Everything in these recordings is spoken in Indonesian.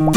Halo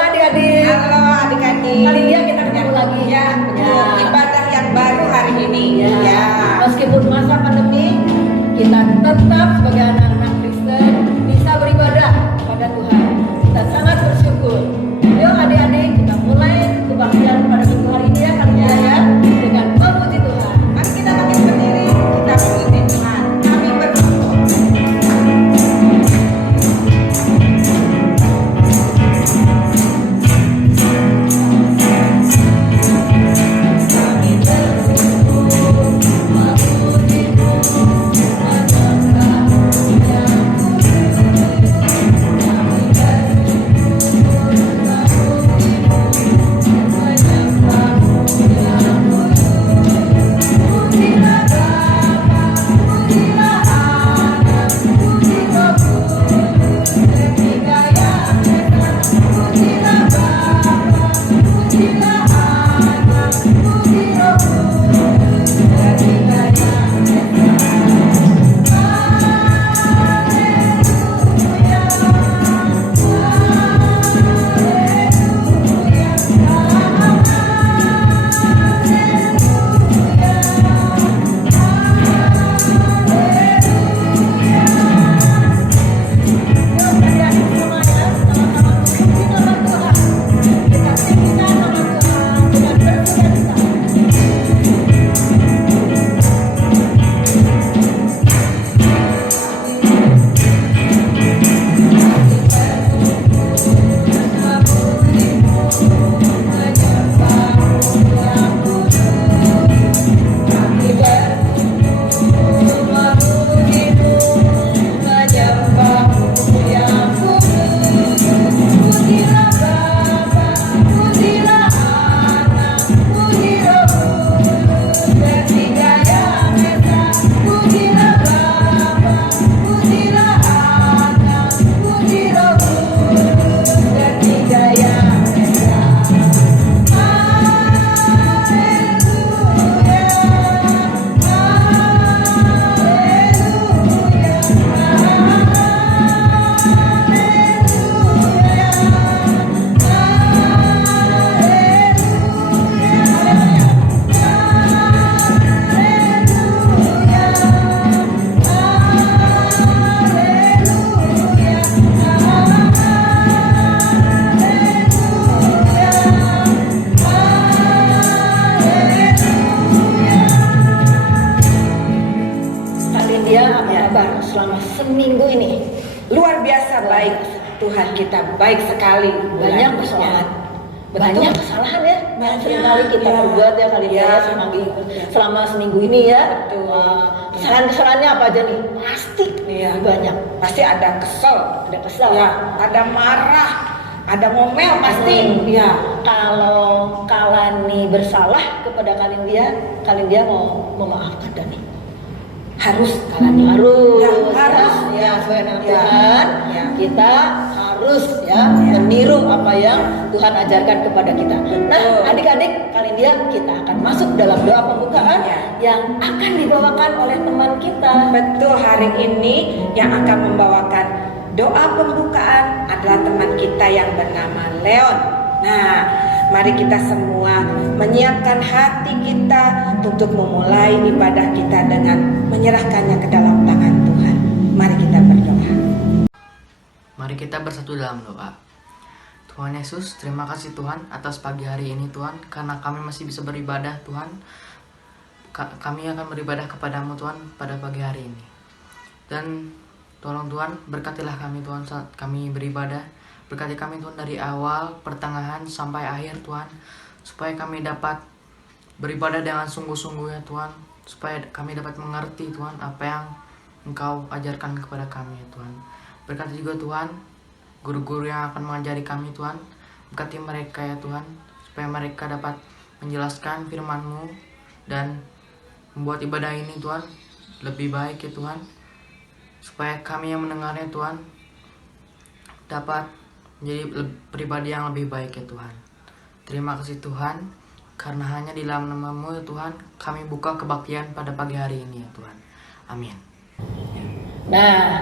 adik-adik. Halo adik-adik. Kali ini kita ketemu lagi ya. Ibadah yang baru hari ini. Ya. Meskipun masa pandemi, kita tetap sebagai anak-anak Kristen bisa beribadah kepada Tuhan. Kita sangat bersyukur. Yuk adik-adik, kita mulai kebaktian pada minggu hari ini ya kalian ya dengan memuji Tuhan. Mari kita bangkit berdiri, kita puji Tuhan. Kami berdoa. Selama seminggu ini Luar biasa baik Tuhan kita, baik sekali. banyak kesalahan, banyak kesalahan ya, seringkali kita berbuat ya kali ya selama seminggu ini ya. Kesalahan-kesalahannya apa aja nih? Pasti banyak. Pasti ada kesel, Ya, ada marah, ada ngomel pasti. Ya. Kalau Kalani bersalah kepada kalian mau memaafkan Dani. Harus Kalani harus harus sebagai anak Tuhan ya. kita harus ya meniru apa yang Tuhan ajarkan kepada kita. Nah, adik-adik, kali ini kita akan masuk dalam doa pembukaan yang akan dibawakan oleh teman kita. Betul, hari ini yang akan membawakan doa pembukaan adalah teman kita yang bernama Leon. Nah, mari kita semua menyiapkan hati kita untuk memulai ibadah kita dengan menyerahkannya ke dalam tangan Tuhan. Mari kita berdoa. Mari kita bersatu dalam doa. Tuhan Yesus, terima kasih Tuhan atas pagi hari ini Tuhan, karena kami masih bisa beribadah Tuhan. Kami akan beribadah kepadamu Tuhan pada pagi hari ini. Dan tolong Tuhan, berkatilah kami Tuhan saat kami beribadah. Berkati kami Tuhan dari awal, pertengahan, sampai akhir Tuhan. Supaya kami dapat beribadah dengan sungguh-sungguh ya Tuhan. Supaya kami dapat mengerti Tuhan apa yang Engkau ajarkan kepada kami ya Tuhan. Berkati juga Tuhan guru-guru yang akan mengajari kami Tuhan. Berkati mereka ya Tuhan, supaya mereka dapat menjelaskan firman-Mu dan membuat ibadah ini Tuhan lebih baik ya Tuhan. Supaya kami yang mendengarnya Tuhan dapat menjadi pribadi yang lebih baik ya Tuhan. Terima kasih Tuhan, karena hanya di dalam nama-Mu ya Tuhan kami buka kebaktian pada pagi hari ini ya Tuhan. Amin. Nah,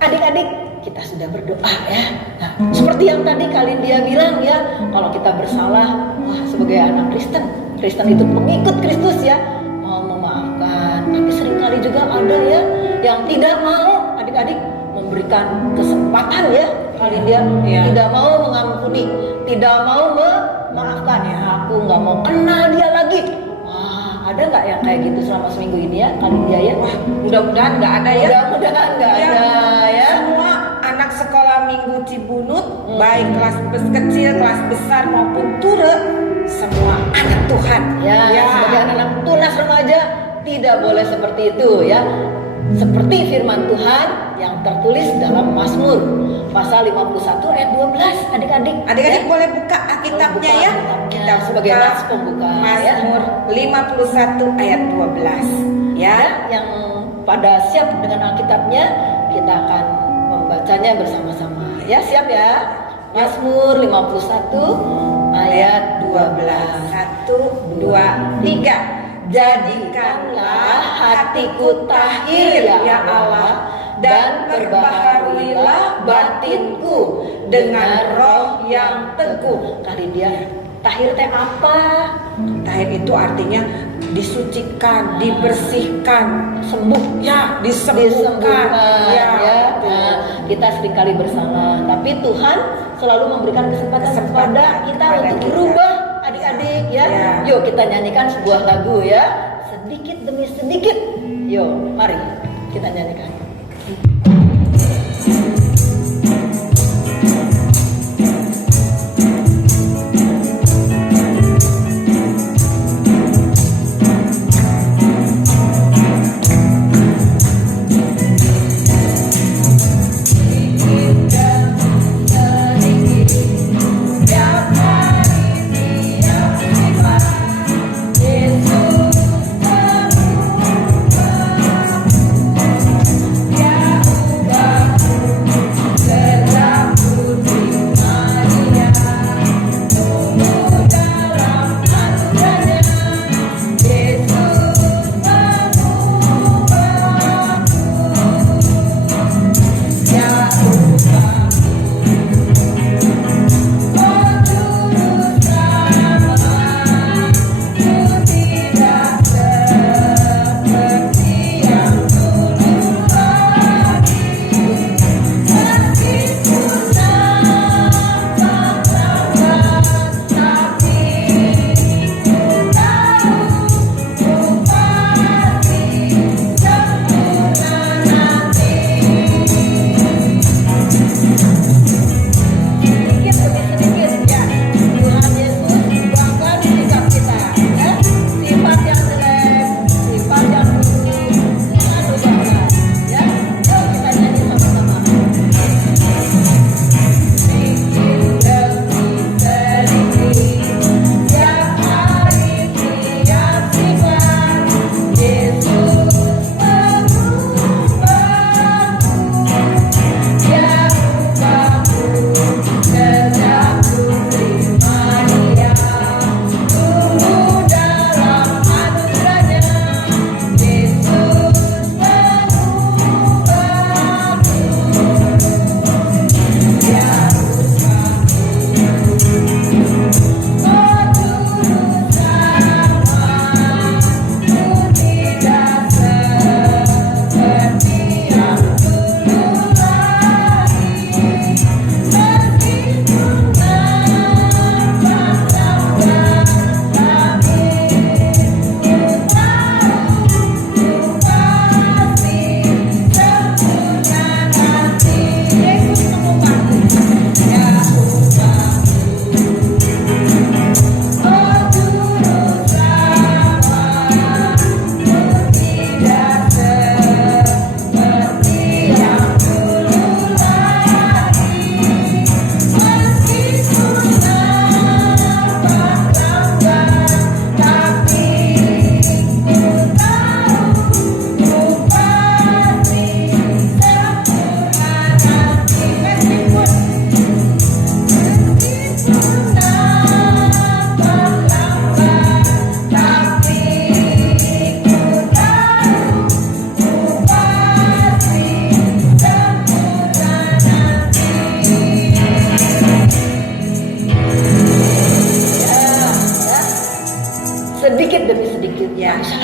adik-adik, kita sudah berdoa ya. Nah, seperti yang tadi kalian dia bilang ya, kalau kita bersalah, sebagai anak Kristen itu pengikut Kristus ya, mau memaafkan. Tapi seringkali juga ada ya yang tidak mau, adik-adik, memberikan kesempatan ya. Kalian dia tidak mau mengampuni, tidak mau memaafkan ya. Aku nggak mau kenal dia lagi. Ada nggak yang kayak gitu selama seminggu ini ya, kalian dia ya? Wah, mudah-mudahan nggak ada ya. Mudah-mudahan nggak ada ya. Semua anak sekolah minggu Cibunut, baik kelas kecil, kelas besar maupun ture, semua anak Tuhan. Ya, sebagai anak tunas remaja tidak boleh seperti itu ya. Seperti firman Tuhan yang tertulis dalam Mazmur pasal 51 ayat 12, adik-adik. Adik-adik boleh buka Alkitabnya ya. Kita sebagai nas pembuka Mazmur 51 ayat 12 ya. Yang pada siap dengan Alkitabnya, kita akan membacanya bersama-sama ya. Siap ya? Mazmur 51 ayat 12. 1, 2, 3. Jadikanlah hatiku tahir ya Allah, dan perbaharuilah batinku dengan roh yang teguh. Kali dia tahir teh apa? Tahir itu artinya disucikan, dibersihkan, sembuh ya, disembuhkan ya. Nah, kita seringkali bersalah, tapi Tuhan selalu memberikan kesempatan kepada kita untuk berubah, adik-adik ya. Yuk kita nyanyikan sebuah lagu ya, sedikit demi sedikit. Yuk, mari kita nyanyikan.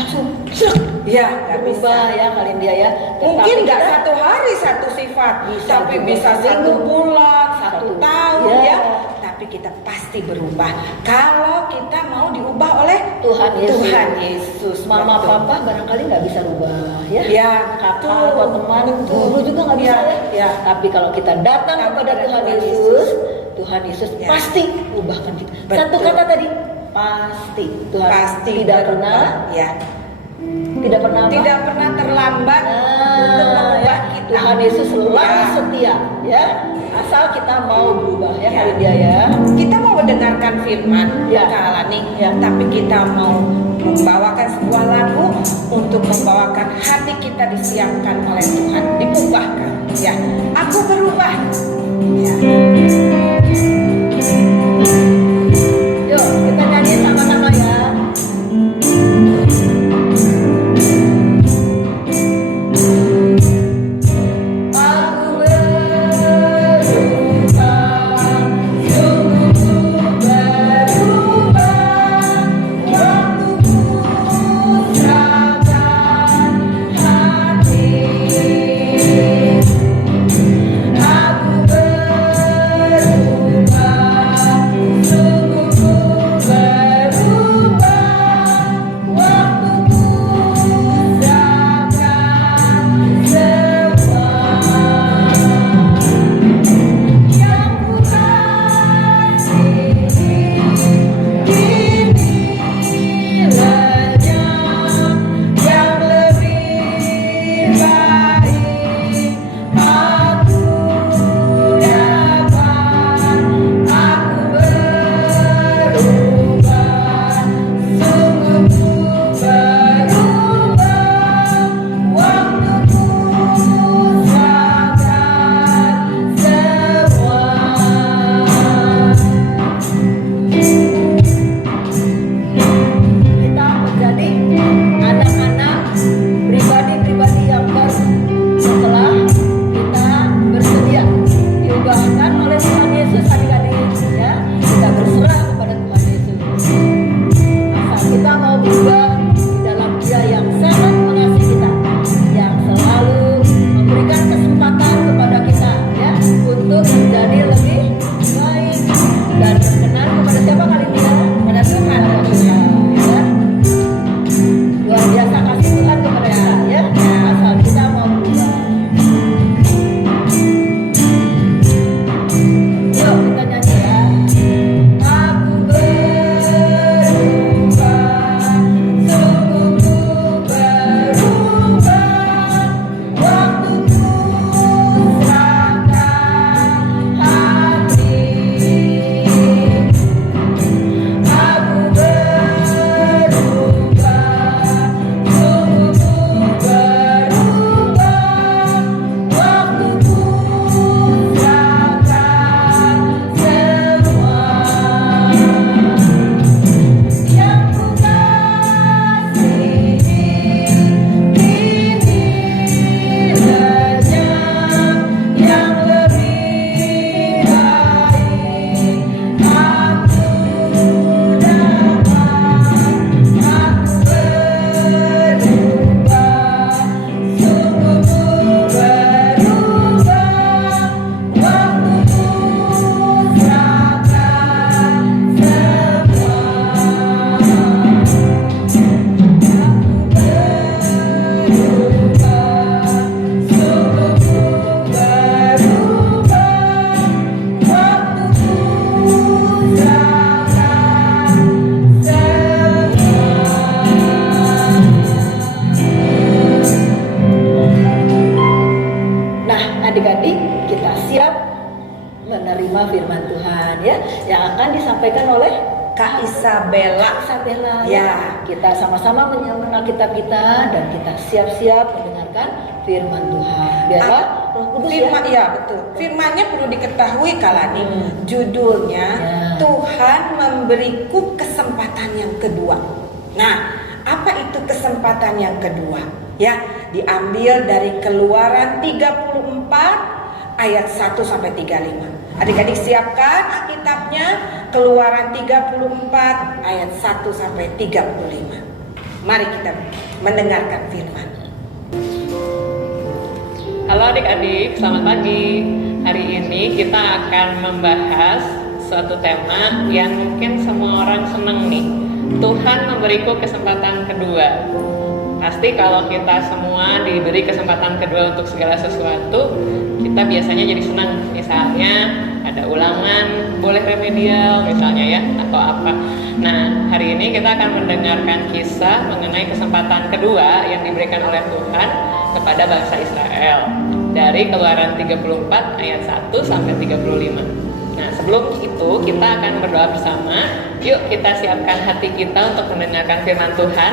langsung Ya, nggak bisa. berubah ya kalian dia ya. Mungkin Tetapi nggak kita- satu hari satu sifat, Bisa tapi juga bisa seminggu, satu bulan, satu satu tahun ya. ya. Tapi kita pasti berubah kalau kita mau diubah oleh Tuhan Yesus. Tuhan Yesus. Mama Betul. papa barangkali nggak bisa rubah ya. Ya, Kakak betul. atau teman, Betul. guru juga nggak bisa Ya, ya. ya. Tapi kalau kita datang Datang kepada kepada Tuhan Tuhan Yesus, Tuhan Yesus Ya. pasti ubahkan kita. Betul. Satu kata tadi, pasti. Tuhan Pasti tidak berubah. pernah, Ya, tidak pernah apa? tidak pernah terlambat untuk Nah, mengubah ya, kita. Tuhan Yesus selalu Ya. setia, ya. Asal kita mau berubah ya, Ya. kali dia ya. Kita mau mendengarkan firman Ya. Kak Alani, Ya. tapi kita mau membawakan sebuah lagu untuk membawakan hati kita disiapkan oleh Tuhan, diubahkan. Ya, aku berubah. Ya. Yuk, kita nyanyi sama-sama ya. Aku berubah, sungguh berubah, waktuku serahkan hati. Aku berubah, sungguh berubah, waktuku serahkan semua. Yang ku kasih kini lenyap, yang lebih baik aku dapat. Aku berubah, sungguh berubah, waktuku serahkan semua. Kita menjadi anak-anak pribadi-pribadi yang baru setelah kita bersedia diubahkan oleh Tuhan Yesus, adik-adik ya. Kita berserah kepada Tuhan Yesus. Asal kita mau berubah di dalam Dia yang sangat mengasihi kita, yang selalu memberikan kesempatan kepada kita ya untuk menjadi lebih baik dan berkenan kepada siapa kali dia? Kepada Tuhan, ya. Luar biasa kasih Tuhan kepada kita ya. Asal kita mau berubah. Yuk kita nyanyi ya. Aku berubah, sungguh berubah, waktuku serahkan hati. Aku berubah, sungguh berubah, waktuku serahkan semua. Yang ku kasih kini lenyap, yang lebih baik aku dapat. Aku berubah, sungguh berubah, waktuku serahkan Nah, adik-adik, kita siap menerima firman Tuhan ya, yang akan disampaikan oleh Kak Isabella. Isabella Ya. ya. Kita sama-sama menyambung Alkitab kita dan kita siap-siap mendengarkan firman Tuhan. Biarlah Roh Kudus ya. Firman, ya betul. Firmannya perlu diketahui Kalani. Judulnya Ya. Tuhan memberiku kesempatan yang kedua. Nah, apa itu kesempatan yang kedua? Ya, diambil dari Keluaran 34 ayat 1 sampai 35. Adik-adik siapkan Alkitabnya, Keluaran 34 ayat 1 sampai 35. Mari kita mendengarkan firman. Halo adik-adik, selamat pagi. Hari ini kita akan membahas suatu tema yang mungkin semua orang senang nih. Tuhan memberiku kesempatan kedua. Pasti kalau kita semua diberi kesempatan kedua untuk segala sesuatu, kita biasanya jadi senang. Misalnya ada ulangan, boleh remedial misalnya ya, atau apa. Nah, hari ini kita akan mendengarkan kisah mengenai kesempatan kedua yang diberikan oleh Tuhan kepada bangsa Israel dari Keluaran 34 ayat 1 sampai 35. Nah, sebelum itu kita akan berdoa bersama. Yuk kita siapkan hati kita untuk mendengarkan firman Tuhan.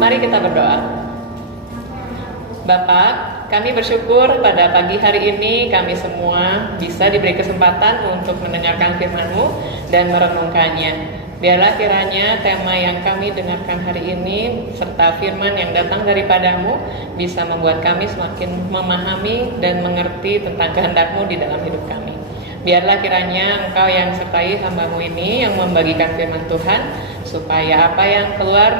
Mari kita berdoa. Bapa, kami bersyukur pada pagi hari ini kami semua bisa diberi kesempatan untuk mendengarkan firman-Mu dan merenungkannya. Biarlah kiranya tema yang kami dengarkan hari ini serta firman yang datang daripadamu bisa membuat kami semakin memahami dan mengerti tentang kehendak-Mu di dalam hidup kami. Biarlah kiranya Engkau yang sertai hamba-Mu ini yang membagikan firman Tuhan, supaya apa yang keluar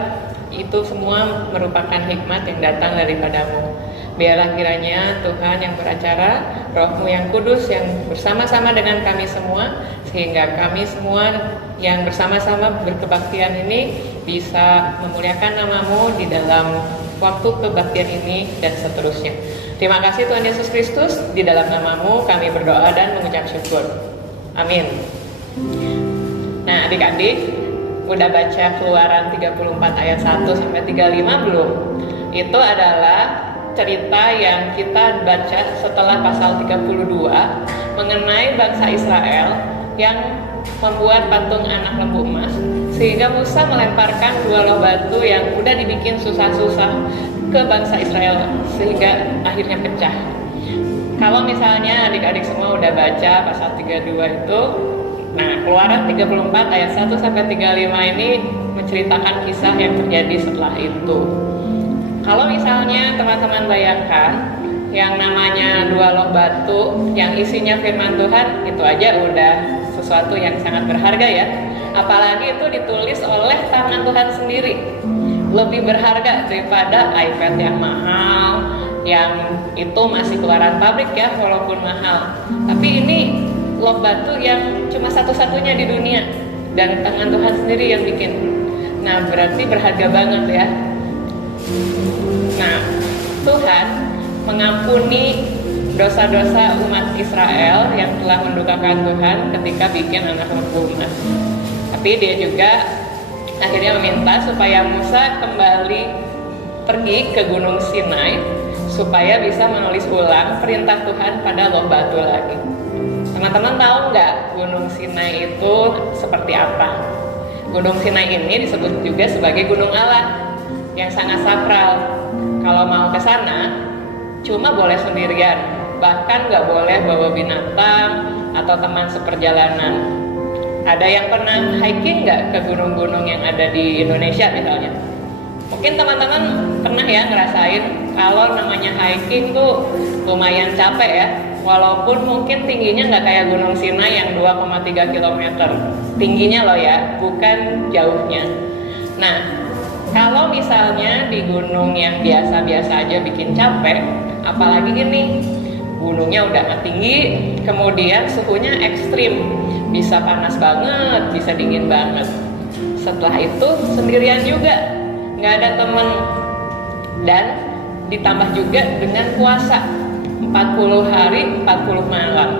itu semua merupakan hikmat yang datang daripadamu. Biarlah kiranya Tuhan yang beracara, Roh-Mu yang kudus yang bersama-sama dengan kami semua, sehingga kami semua yang bersama-sama berkebaktian ini bisa memuliakan nama-Mu di dalam waktu kebaktian ini dan seterusnya. Terima kasih Tuhan Yesus Kristus, di dalam nama-Mu kami berdoa dan mengucap syukur. Amin. Nah adik-adik, udah baca Keluaran 34 ayat 1 sampai 35 belum? Itu adalah cerita yang kita baca setelah pasal 32 mengenai bangsa Israel yang membuat patung anak lembu emas, sehingga Musa melemparkan 2 loh batu yang udah dibikin susah-susah ke bangsa Israel sehingga akhirnya pecah. Kalau misalnya adik-adik semua udah baca pasal 32 itu, nah Keluaran 34 ayat 1 sampai 35 ini menceritakan kisah yang terjadi setelah itu. Kalau misalnya teman-teman bayangkan yang namanya 2 loh batu yang isinya firman Tuhan, itu aja udah sesuatu yang sangat berharga ya. Apalagi itu ditulis oleh tangan Tuhan sendiri. Lebih berharga daripada iPad yang mahal, yang itu masih keluaran pabrik ya, walaupun mahal. Tapi ini loh batu yang cuma satu-satunya di dunia dan tangan Tuhan sendiri yang bikin. Nah, berarti berharga banget ya. Nah, Tuhan mengampuni dosa-dosa umat Israel yang telah mendukakan Tuhan ketika bikin anak lembu emas. Tapi dia juga akhirnya meminta supaya Musa kembali pergi ke Gunung Sinai supaya bisa menulis ulang perintah Tuhan pada loh batu lagi. Teman-teman tahu nggak Gunung Sinai itu seperti apa? Gunung Sinai ini disebut juga sebagai Gunung Allah yang sangat sakral. Kalau mau ke sana cuma boleh sendirian, bahkan nggak boleh bawa binatang atau teman seperjalanan. Ada yang pernah hiking nggak ke gunung-gunung yang ada di Indonesia misalnya? Mungkin teman-teman pernah ya ngerasain kalau namanya hiking tuh lumayan capek ya, walaupun mungkin tingginya nggak kayak Gunung Sinai yang 2,3 km tingginya loh ya, bukan jauhnya. Nah, kalau misalnya di gunung yang biasa-biasa aja bikin capek, apalagi ini gunungnya udah tinggi, kemudian suhunya ekstrim, bisa panas banget, bisa dingin banget. Setelah itu sendirian juga, nggak ada temen, dan ditambah juga dengan puasa 40 hari 40 malam.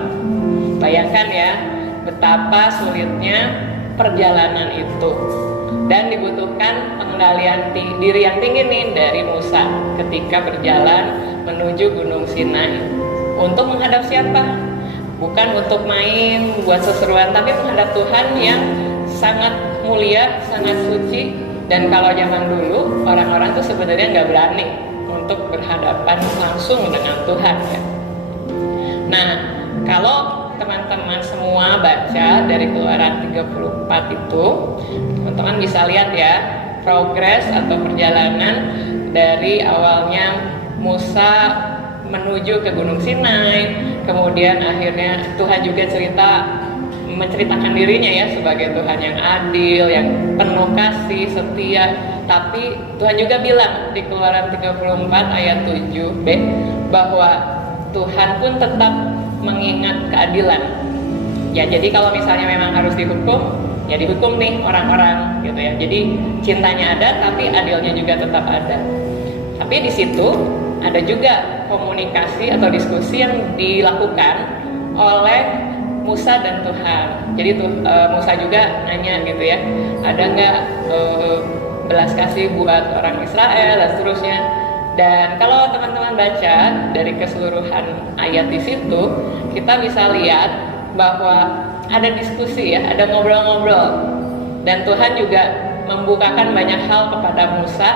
Bayangkan ya betapa sulitnya perjalanan itu, dan dibutuhkan pengendalian diri yang tinggi nih dari Musa ketika berjalan menuju Gunung Sinai. Untuk menghadap siapa? Bukan untuk main, buat seseruan, tapi menghadap Tuhan yang sangat mulia, sangat suci. Dan kalau zaman dulu orang-orang tuh sebenarnya nggak berani untuk berhadapan langsung dengan Tuhan ya. Nah, kalau teman-teman semua baca dari Keluaran 34 itu, teman-teman bisa lihat ya progres atau perjalanan dari awalnya Musa menuju ke Gunung Sinai, kemudian akhirnya Tuhan juga menceritakan dirinya ya sebagai Tuhan yang adil, yang penuh kasih, setia, Tapi Tuhan juga bilang di Keluaran 34 ayat 7b bahwa Tuhan pun tetap mengingat keadilan. Ya, jadi kalau misalnya memang harus dihukum, ya dihukum nih orang-orang gitu ya. Jadi cintanya ada, tapi adilnya juga tetap ada. Tapi di situ ada juga komunikasi atau diskusi yang dilakukan oleh Musa dan Tuhan. Jadi tuh Musa juga nanya gitu ya, ada nggak belas kasih buat orang Israel dan seterusnya. Dan kalau teman-teman baca dari keseluruhan ayat di situ, kita bisa lihat bahwa ada diskusi ya, ada ngobrol-ngobrol. Dan Tuhan juga membukakan banyak hal kepada Musa,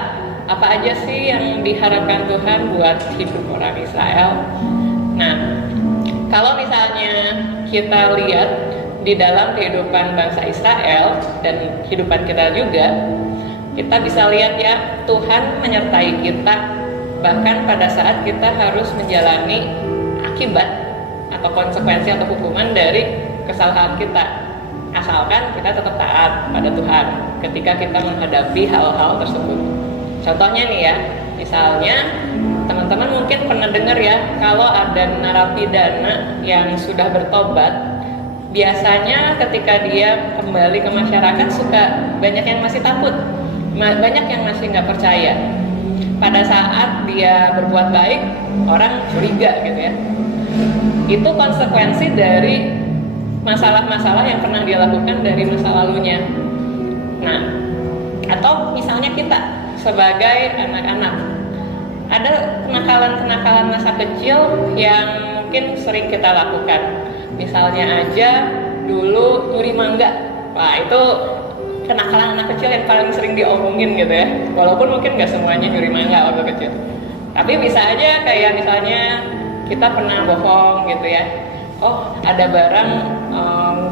apa aja sih yang diharapkan Tuhan buat hidup orang Israel. Nah, kalau misalnya kita lihat di dalam kehidupan bangsa Israel dan kehidupan kita juga, kita bisa lihat ya, Tuhan menyertai kita bahkan pada saat kita harus menjalani akibat atau konsekuensi atau hukuman dari kesalahan kita, asalkan kita tetap taat pada Tuhan ketika kita menghadapi hal-hal tersebut. Contohnya nih ya, misalnya teman-teman mungkin pernah dengar ya, kalau ada narapidana yang sudah bertobat, biasanya ketika dia kembali ke masyarakat suka banyak yang masih takut, banyak yang masih nggak percaya. Pada saat dia berbuat baik, orang curiga gitu ya. Itu konsekuensi dari masalah-masalah yang pernah dia lakukan dari masa lalunya. Nah, atau misalnya kita sebagai anak-anak, ada kenakalan-kenakalan masa kecil yang mungkin sering kita lakukan. Misalnya aja dulu nyuri mangga. Wah, itu kenakalan anak kecil yang paling sering diomongin gitu ya. Walaupun mungkin nggak semuanya nyuri mangga waktu kecil. Tapi bisa aja kayak misalnya kita pernah bohong gitu ya. Oh, ada barang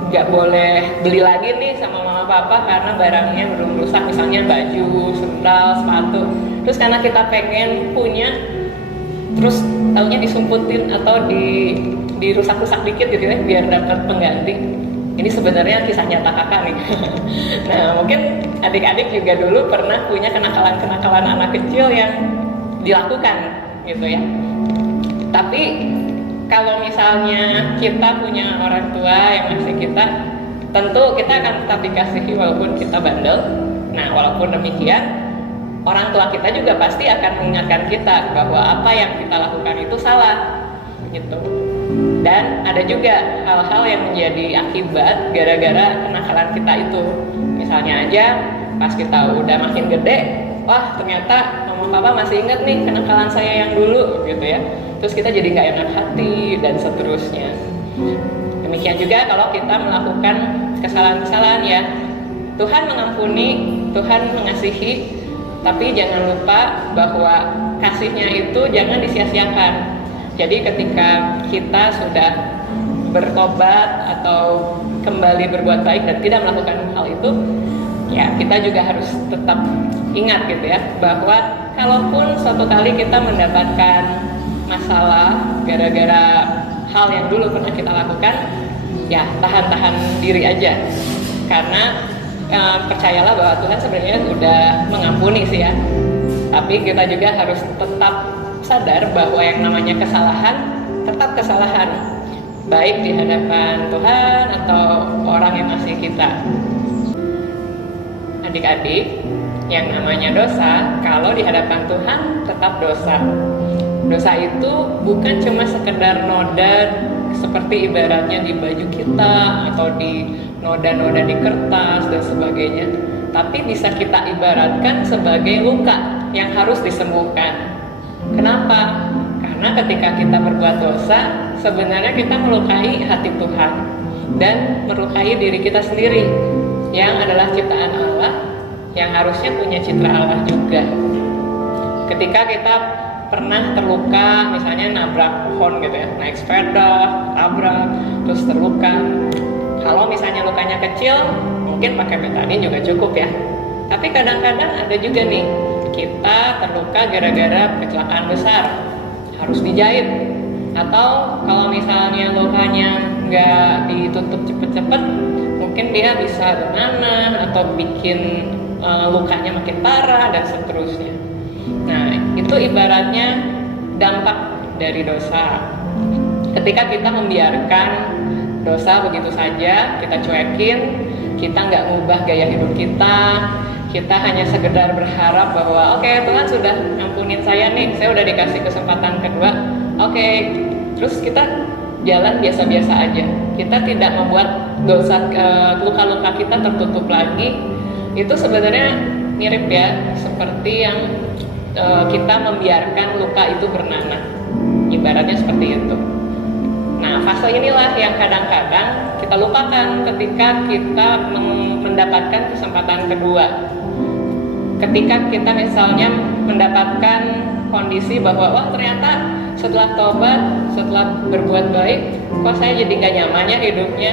nggak boleh beli lagi nih sama mama papa karena barangnya belum rusak, misalnya baju, sendal, sepatu. Terus karena kita pengen punya, terus taunya disumputin atau dirusak-rusak dikit gitu ya biar dapat pengganti. Ini sebenarnya kisah nyata kakak nih. Nah, mungkin adik-adik juga dulu pernah punya kenakalan-kenakalan anak kecil yang dilakukan gitu ya. Tapi kalau misalnya kita punya orang tua yang ngasih kita, tentu kita akan tetap dikasihi walaupun kita bandel. Nah, walaupun demikian, orang tua kita juga pasti akan mengingatkan kita bahwa apa yang kita lakukan itu salah gitu. Dan ada juga hal-hal yang menjadi akibat gara-gara kenakalan kita itu. Misalnya aja pas kita udah makin gede, wah ternyata mama papa masih inget nih kenakalan saya yang dulu gitu ya. Terus kita jadi nggak enak hati dan seterusnya. Demikian juga kalau kita melakukan kesalahan-kesalahan ya, Tuhan mengampuni, Tuhan mengasihi, tapi jangan lupa bahwa kasihnya itu jangan disia-siakan. Jadi ketika kita sudah bertobat atau kembali berbuat baik dan tidak melakukan hal itu, ya kita juga harus tetap ingat gitu ya, bahwa kalaupun suatu kali kita mendapatkan masalah gara-gara hal yang dulu pernah kita lakukan, ya tahan-tahan diri aja. Karena percayalah bahwa Tuhan sebenarnya sudah mengampuni sih ya. Tapi kita juga harus tetap sadar bahwa yang namanya kesalahan tetap kesalahan, baik di hadapan Tuhan atau orang yang ngasih kita. Adik-adik, yang namanya dosa kalau di hadapan Tuhan tetap dosa. Dosa itu bukan cuma sekedar noda seperti ibaratnya di baju kita atau di noda-noda di kertas dan sebagainya, tapi bisa kita ibaratkan sebagai luka yang harus disembuhkan. Kenapa? Karena ketika kita berbuat dosa, sebenarnya kita melukai hati Tuhan dan melukai diri kita sendiri yang adalah ciptaan Allah, yang harusnya punya citra Allah juga. Ketika kita pernah terluka, misalnya nabrak pohon gitu ya, naik sepeda, tabrak, terus terluka. Kalau misalnya lukanya kecil, mungkin pakai betadine juga cukup ya. Tapi kadang-kadang ada juga nih, kita terluka gara-gara kecelakaan besar, harus dijahit. Atau kalau misalnya lukanya nggak ditutup cepet-cepet, mungkin dia bisa bernanah atau bikin lukanya makin parah dan seterusnya. Nah, itu ibaratnya dampak dari dosa. Ketika kita membiarkan dosa begitu saja, kita cuekin, kita nggak ngubah gaya hidup kita hanya sekedar berharap bahwa oke, Tuhan sudah ampunin saya nih, saya udah dikasih kesempatan kedua, oke, terus kita jalan biasa-biasa aja. Kita tidak membuat dosa, luka-luka kita tertutup lagi. Itu sebenarnya mirip ya, seperti yang kita membiarkan luka itu bernanah, ibaratnya seperti itu. Nah, fase inilah yang kadang-kadang kita lupakan ketika kita mendapatkan kesempatan kedua. Ketika kita misalnya mendapatkan kondisi bahwa wah ternyata setelah tobat, setelah berbuat baik, kok saya jadi nggak nyaman ya hidupnya,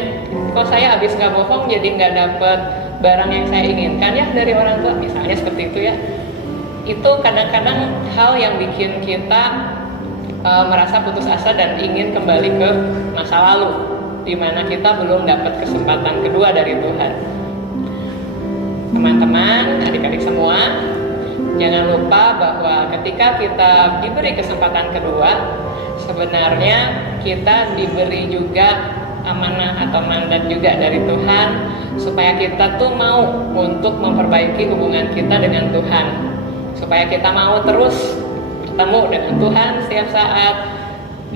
kok saya habis nggak bohong jadi nggak dapet barang yang saya inginkan ya dari orang tua, misalnya seperti itu ya. Itu kadang-kadang hal yang bikin kita merasa putus asa dan ingin kembali ke masa lalu, di mana kita belum dapat kesempatan kedua dari Tuhan. Teman-teman, adik-adik semua, jangan lupa bahwa ketika kita diberi kesempatan kedua, sebenarnya kita diberi juga amanah atau mandat juga dari Tuhan, supaya kita tuh mau untuk memperbaiki hubungan kita dengan Tuhan, supaya kita mau terus bertemu dengan Tuhan setiap saat,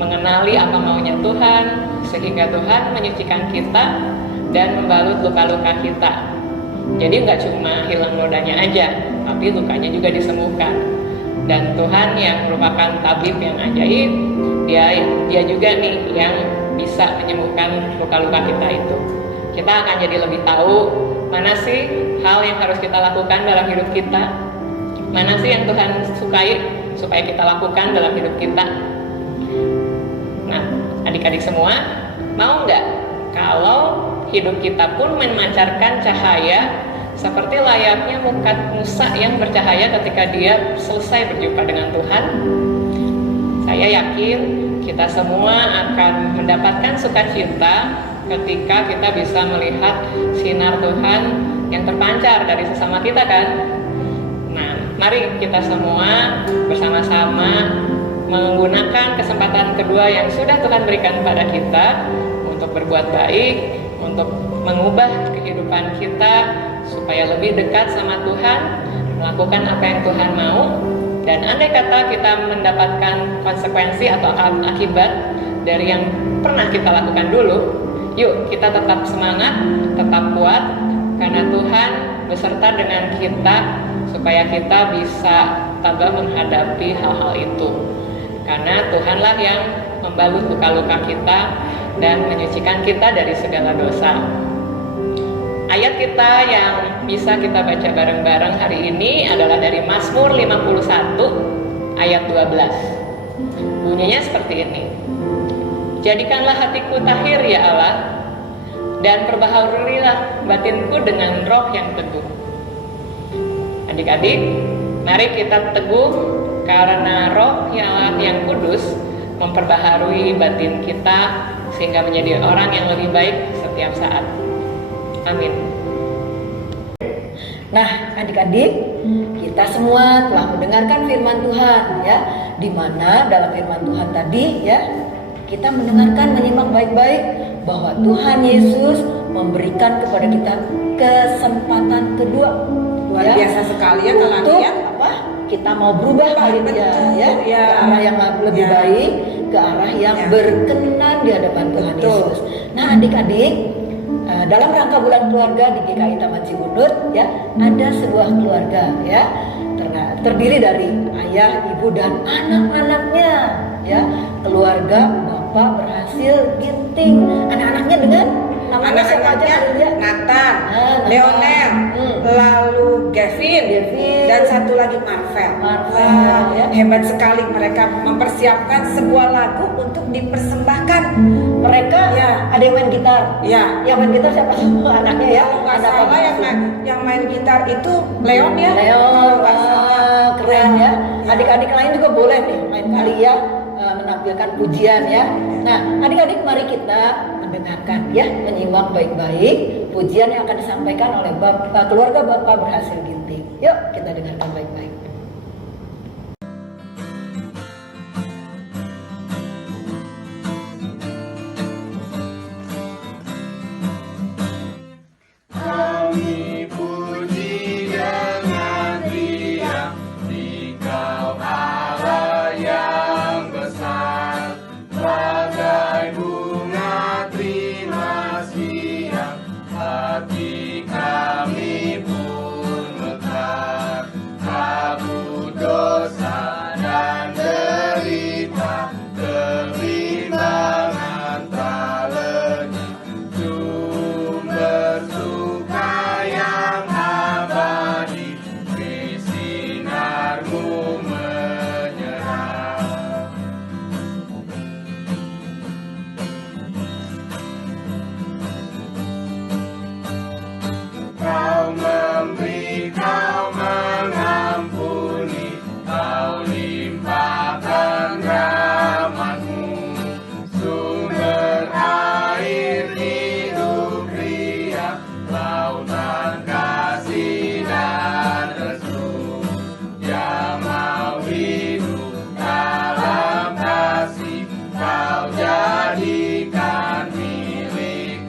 mengenali apa maunya Tuhan, sehingga Tuhan menyucikan kita dan membalut luka-luka kita. Jadi nggak cuma hilang nodanya aja, tapi lukanya juga disembuhkan. Dan Tuhan yang merupakan tabib yang ajaib, dia juga nih yang bisa menyembuhkan luka-luka kita itu. Kita akan jadi lebih tahu mana sih hal yang harus kita lakukan dalam hidup kita, mana sih yang Tuhan sukai supaya kita lakukan dalam hidup kita. Nah, adik-adik semua, mau nggak kalau hidup kita pun memancarkan cahaya seperti layaknya muka Musa yang bercahaya ketika dia selesai berjumpa dengan Tuhan? Saya yakin kita semua akan mendapatkan sukacita ketika kita bisa melihat sinar Tuhan yang terpancar dari sesama kita kan. Nah, mari kita semua bersama-sama menggunakan kesempatan kedua yang sudah Tuhan berikan kepada kita untuk berbuat baik, untuk mengubah kehidupan kita supaya lebih dekat sama Tuhan, melakukan apa yang Tuhan mau. Dan andai kata kita mendapatkan konsekuensi atau akibat dari yang pernah kita lakukan dulu, yuk kita tetap semangat, tetap kuat, karena Tuhan beserta dengan kita supaya kita bisa tabah menghadapi hal-hal itu. Karena Tuhanlah yang membalut luka-luka kita dan menyucikan kita dari segala dosa. Ayat kita yang bisa kita baca bareng-bareng hari ini adalah dari Mazmur 51 ayat 12. Bunyinya seperti ini. Jadikanlah hatiku tahir ya Allah, dan perbaharuilah batinku dengan roh yang teguh. Adik-adik, mari kita teguh karena roh Allah yang kudus memperbaharui batin kita sehingga menjadi orang yang lebih baik setiap saat. Amin. Nah, adik-adik, kita semua telah mendengarkan firman Tuhan ya, di mana dalam firman Tuhan tadi ya, kita mendengarkan, menyimak baik-baik bahwa Tuhan Yesus memberikan kepada kita kesempatan kedua. Luar ya, biasa sekali ya kalau untuk lihat apa? Kita mau berubah kali ya, ke arah yang lebih baik, ke arah yang berkenan di hadapan Tuhan Yesus. Nah, adik-adik, dalam rangka bulan keluarga di GKI Taman Cigunut ya, ada sebuah keluarga ya, terdiri dari ayah, ibu dan anak-anaknya ya. Keluarga Bapak berhasil ginting anak-anaknya dengan namanya siapa aja? Nathan, Leonel, lalu Gavin, dan satu lagi Marvel. Wah, ya. Hebat sekali mereka mempersiapkan sebuah lagu untuk dipersembahkan. Mereka ada yang main gitar. Ya. Yang main gitar siapa semua anaknya ya? Kalau nggak salah yang main gitar itu Leon ya. Leon, keren ya. Adik-adik lain juga boleh nih main kali ya, menampilkan pujian ya. Nah, adik-adik mari kita mendengarkan ya, menyimak baik-baik pujian yang akan disampaikan oleh keluarga Bapak berhasil ginting. Yuk kita dengarkan baik-baik. Kami puji dengan riang Dikau Allah yang besar, bagai bunga terima siang, hati kami pun mekar. Kabut dosa dan derita, kebimbangan tak lenyap, sumber suka yang abadi, di sinarmu menyerah. Kau memberi, kau mengampuni, kau limpahkan rahmat-Mu, sumber air hidup riang, lautan kasih dan restu, yang mau hidup dalam kasih, kau jadikan milik,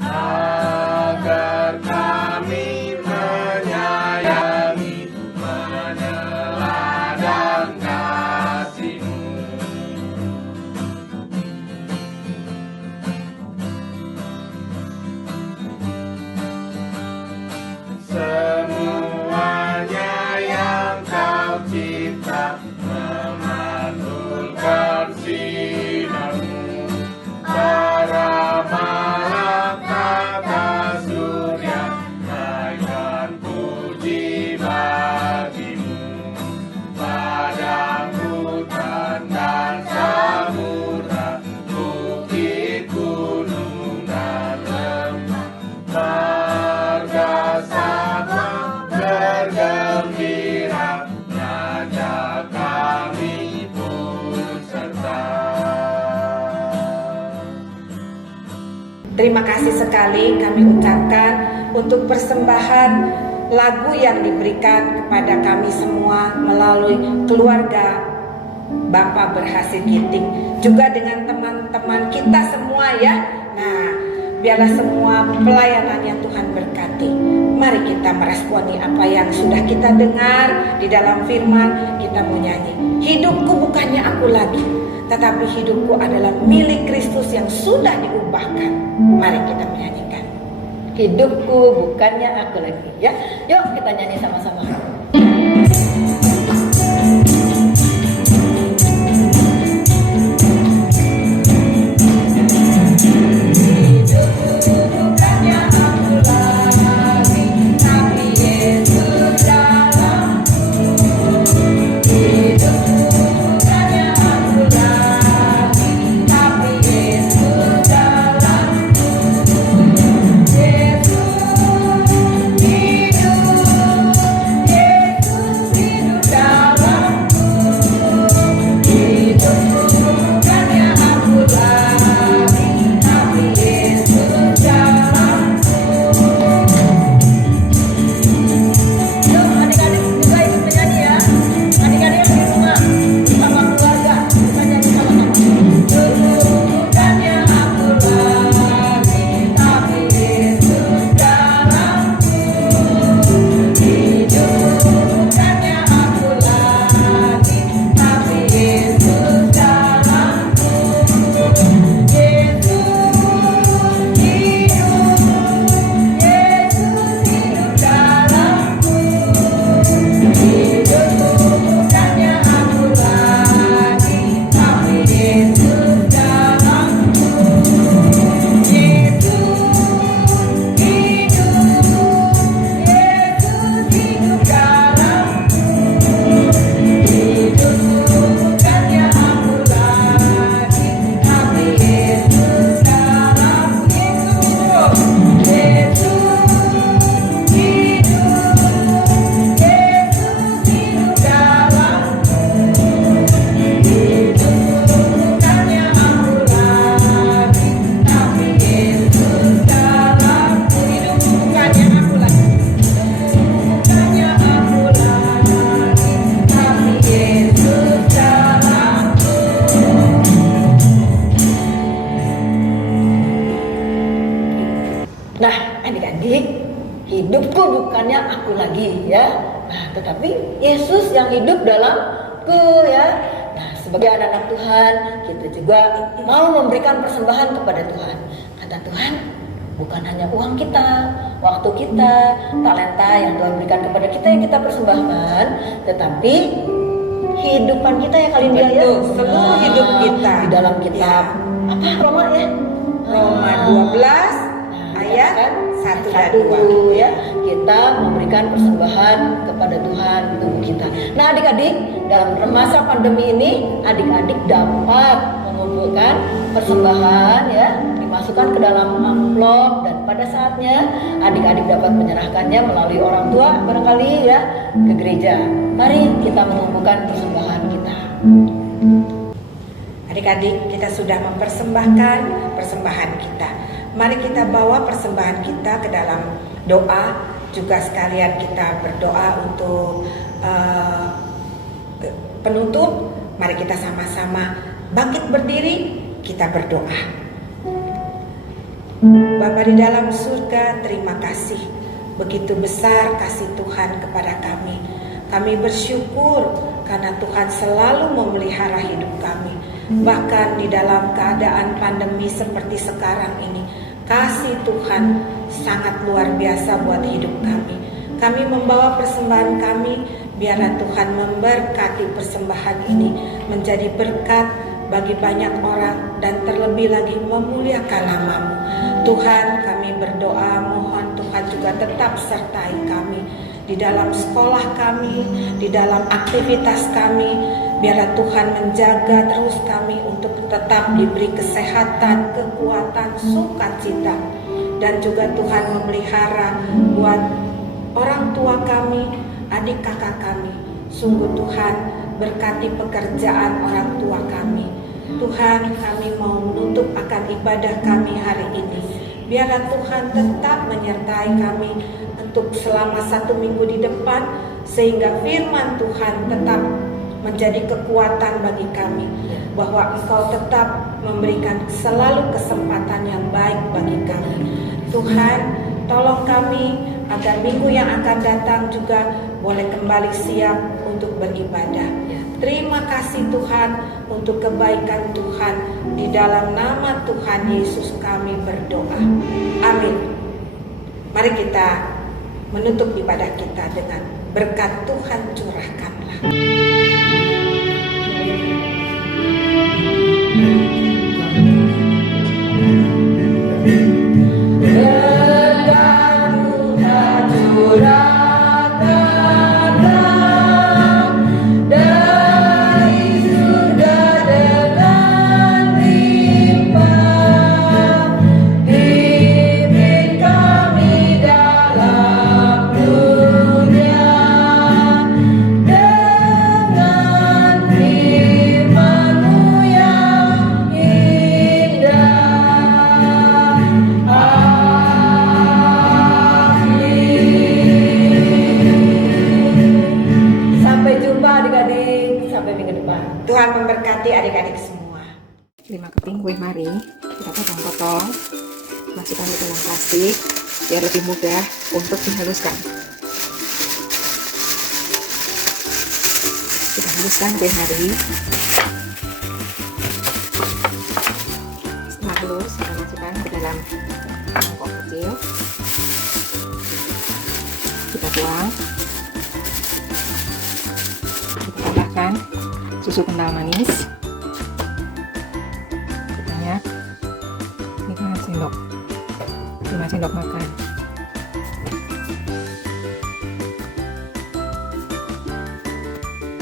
agar kami menyayangi, meneladan kasih-Mu. Semuanya yang Kau cipta memantulkan sinar-Mu, para malaikat surya naikkan puji bagi-Mu, padang hutan dan samudra, bukit gunung dan lembah, warga satwa bergembira, ngajak kami pun serta. Terima kasih sekali kami ucapkan untuk persembahan lagu yang diberikan kepada kami semua melalui keluarga Bapak Berhasil Ginting, juga dengan teman-teman kita semua ya. Nah, biarlah semua pelayanannya Tuhan berkati. Mari kita meresponi apa yang sudah kita dengar di dalam firman. Kita mau nyanyi, hidupku bukannya aku lagi, tetapi hidupku adalah milik Kristus yang sudah diubahkan. Mari kita menyanyikan. Hidupku bukannya aku lagi, ya. Yuk kita nyanyi sama-sama. Yesus adik-adik, hidupku bukannya aku lagi ya. Nah, tetapi Yesus yang hidup dalamku ya. Nah, sebagai anak-anak Tuhan, kita juga mau memberikan persembahan kepada Tuhan. Kata Tuhan, bukan hanya uang kita, waktu kita, talenta yang Tuhan berikan kepada kita yang kita persembahkan, tetapi kehidupan kita ya kali dia ya. Betul, seluruh hidup kita. Di dalam kitab apa Roma ya? Roma 12 ayat 1 dan 2 ya. Kita memberikan persembahan kepada Tuhan tubuh kita. Nah, adik-adik, dalam masa pandemi ini adik-adik dapat mengumpulkan persembahan ya, dimasukkan ke dalam amplop, dan pada saatnya adik-adik dapat menyerahkannya melalui orang tua barangkali ya ke gereja. Mari kita mengumpulkan persembahan kita. Adik-adik, kita sudah mempersembahkan persembahan kita. Mari kita bawa persembahan kita ke dalam doa. Juga sekalian kita berdoa untuk penutup. Mari kita sama-sama bangkit berdiri, kita berdoa. Bapa di dalam surga, terima kasih. Begitu besar kasih Tuhan kepada kami. Kami bersyukur karena Tuhan selalu memelihara hidup kami. Bahkan di dalam keadaan pandemi seperti sekarang ini, kasih Tuhan sangat luar biasa buat hidup kami. Kami membawa persembahan kami, biarlah Tuhan memberkati persembahan ini menjadi berkat bagi banyak orang dan terlebih lagi memuliakan nama-Mu. Tuhan, kami berdoa, mohon Tuhan juga tetap sertai kami di dalam sekolah kami, di dalam aktivitas kami. Biarlah Tuhan menjaga terus kami untuk tetap diberi kesehatan, kekuatan, sukacita. Dan juga Tuhan memelihara buat orang tua kami, adik kakak kami. Sungguh Tuhan berkati pekerjaan orang tua kami. Tuhan, kami mau menutup akan ibadah kami hari ini. Biarlah Tuhan tetap menyertai kami untuk selama 1 minggu di depan, sehingga firman Tuhan tetap menjadi kekuatan bagi kami, bahwa Engkau tetap memberikan selalu kesempatan yang baik bagi kami. Tuhan, tolong kami agar minggu yang akan datang juga boleh kembali siap untuk beribadah. Terima kasih Tuhan untuk kebaikan Tuhan. Di dalam nama Tuhan Yesus kami berdoa. Amin. Mari kita menutup ibadah kita dengan berkat Tuhan curahkanlah. Tuhan memberkati adik-adik semua. 5 keping kue mari kita potong-potong, masukkan ke dalam plastik biar lebih mudah untuk dihaluskan. Kita haluskan kue mari. Setelah halus, kita masukkan ke dalam mangkok kecil. Kita tuang. Kita tambahkan susu kental manis sebanyak 5 sendok makan.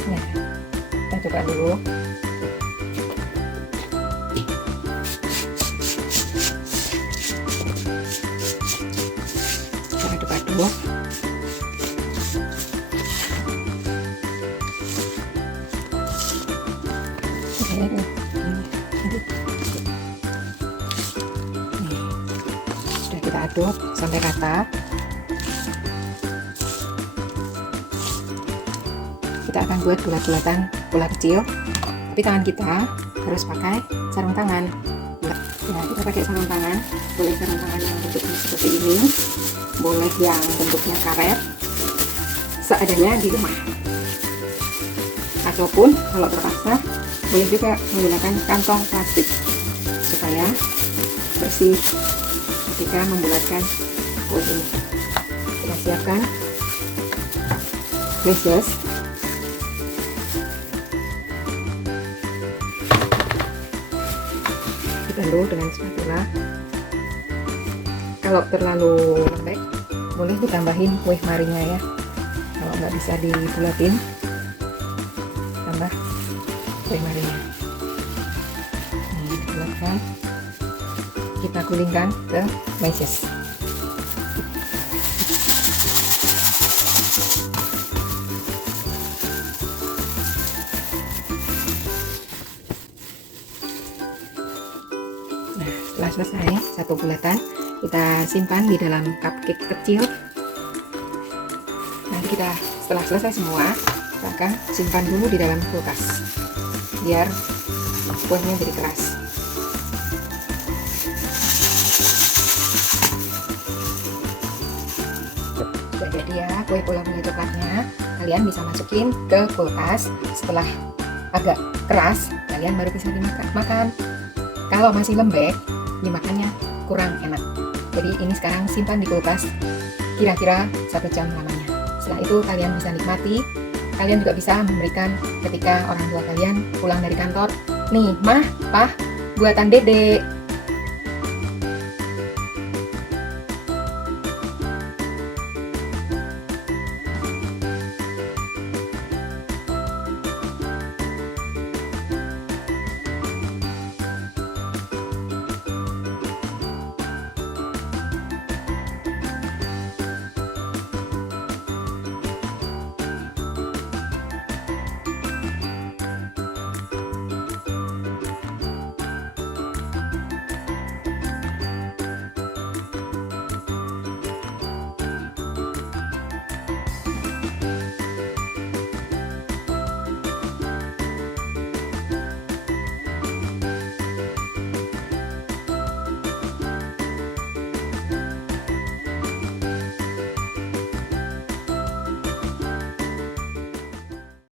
Ya, kita coba dulu. Kita aduk-aduk. Sudah kita aduk sampai rata. Kita akan buat bulat-bulatan bola kecil, tapi tangan kita harus pakai sarung tangan. Nah, kita pakai sarung tangan, boleh sarung tangan yang bentuknya seperti ini boleh yang bentuknya karet, seadanya di rumah. Ataupun kalau terpaksa, boleh juga menggunakan kantong plastik supaya bersih ketika membulatkan kue ini. Kita siapkan meses. Dibantu dengan spatula. Kalau terlalu lembek, boleh ditambahin kue marinya ya. Kalau nggak bisa dibulatin, tambah kue marinya. Ini dibulatkan, kita gulingkan ke meses. Nah, setelah selesai satu bulatan, kita simpan di dalam cupcake kecil. Nanti kita setelah selesai semua, kita akan simpan dulu di dalam kulkas biar kuenya jadi keras. Sudah jadi ya kue bola-bola coklatnya. Kalian bisa masukin ke kulkas. Setelah agak keras, kalian baru bisa dimakan. Kalau masih lembek, dimakannya kurang enak. Jadi ini sekarang simpan di kulkas kira-kira 1 jam lamanya. Setelah itu kalian bisa nikmati. Kalian juga bisa memberikan ketika orang tua kalian pulang dari kantor. Nih, Mah, Pah, buatan Dedek.